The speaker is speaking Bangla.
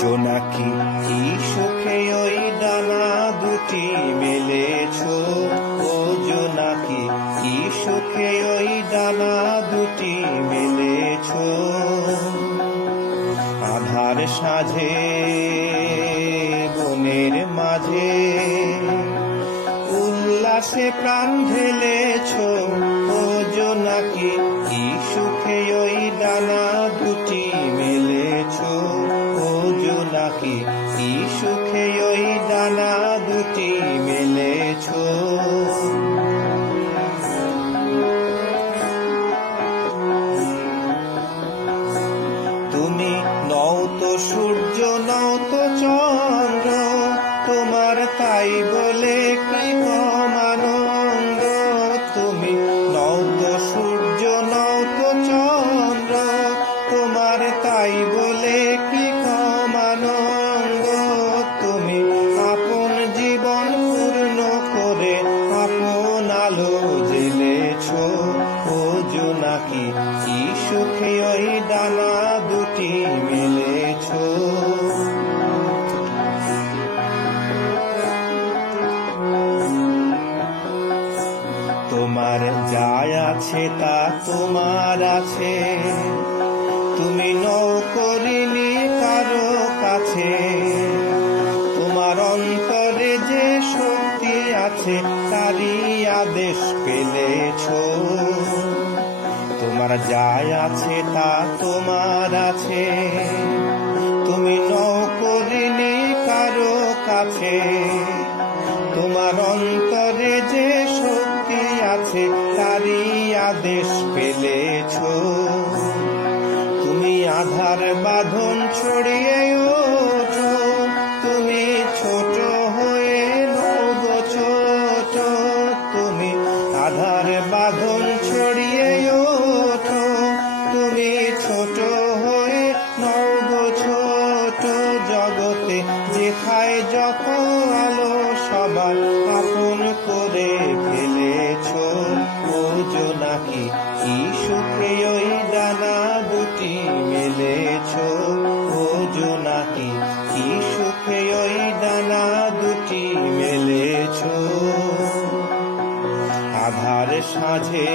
জোনাকি কি সুখে ওই ডানা দুটি মেলেছ, ও জোনাকি কি সুখে ওই ডানা দুটি মেলেছ। আধার সাঁঝে বনের মাঝে উল্লাসে প্রাণ ঢেলেছ, ও জোনাকি কি সুখে ওই ডানা দুটি মেলেছ। ও জোনাকি কি সুখে ওই ডানা দুটি মেলেছ। তুমি নও তো সূর্য, নও তো চন্দ্র, তোমার তাই বলে কি কম আনন্দ। তুমি নও তো সূর্য, নও তো চন্দ্র, তোমার তাই বলে কি কম আনন্দ। তুমি আপন জীবন পূর্ণ করে আপন আলো জ্বেলেছ, ও জোনাকি কি সুখে ওই ডানা দুটি মেলেছ। তোমার যা আছে তা তোমার আছে, তুমি নও করিনি কারো কাছে। তোমার অন্তরে যে শক্তি আছে তারই আদেশ পেলেছ। তোমার যা আছে তা তোমার আছে, তুমি নও করিনি কারো কাছে। তোমার অন্তরে যে শক্তি আছে তারই আদেশ পেলেছ। তুমি আধার বাঁধন ছড়িয়ে ওঠো, তুমি ছোট হয়ে নব ছোট। তুমি আধার বাঁধন ছড়িয়ে ওঠো, তুমি ছোট হয়ে নব ছোট। জগতে যেথায় যত আলো সবার আপন করে ফেলেছ, ও জোনাকি কি সুখে ওই ডানা দুটি মেলেছ। ও জোনাকি কি সুখে ওই ডানা দুটি মেলেছ। আধার সাঁঝে